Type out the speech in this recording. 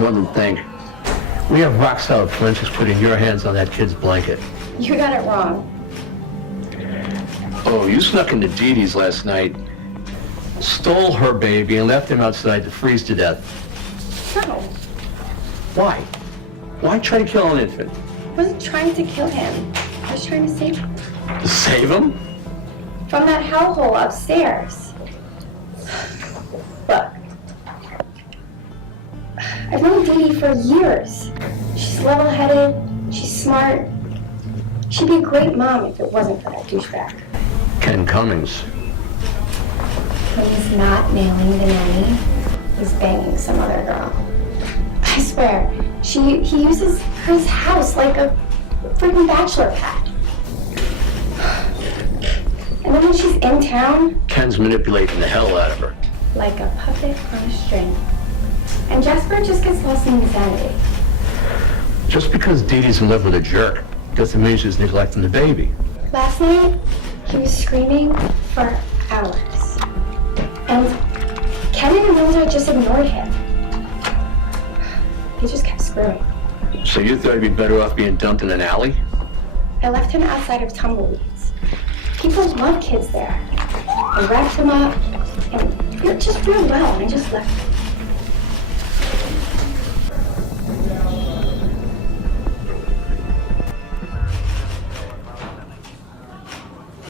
One thing. We have rock-solid forensics put in your hands on that kid's blanket. You got it wrong. Oh, you snuck into Dee Dee's last night, stole her baby, and left him outside to freeze to death. No. Why? Why try to kill an infant? I wasn't trying to kill him. I was trying to save him. To save him? From that hellhole upstairs. Look. I've known Dee Dee for years. She's level-headed, she's smart. She'd be a great mom if it wasn't for that douchebag. Ken Cummings. When he's not nailing the nanny, he's banging some other girl. I swear, he uses his house like a freaking bachelor pad. And then when she's in town... Ken's manipulating the hell out of her. Like a puppet on a string. And Jasper just gets lost in insanity. Just because Dee Dee's in love with a jerk doesn't mean she's neglecting the baby. Last night, he was screaming for hours. And Kevin and Rosa just ignored him. They just kept screwing. So you thought he'd be better off being dumped in an alley? I left him outside of Tumbleweeds. People love kids there. I wrapped him up, and it just real well, and I just left him.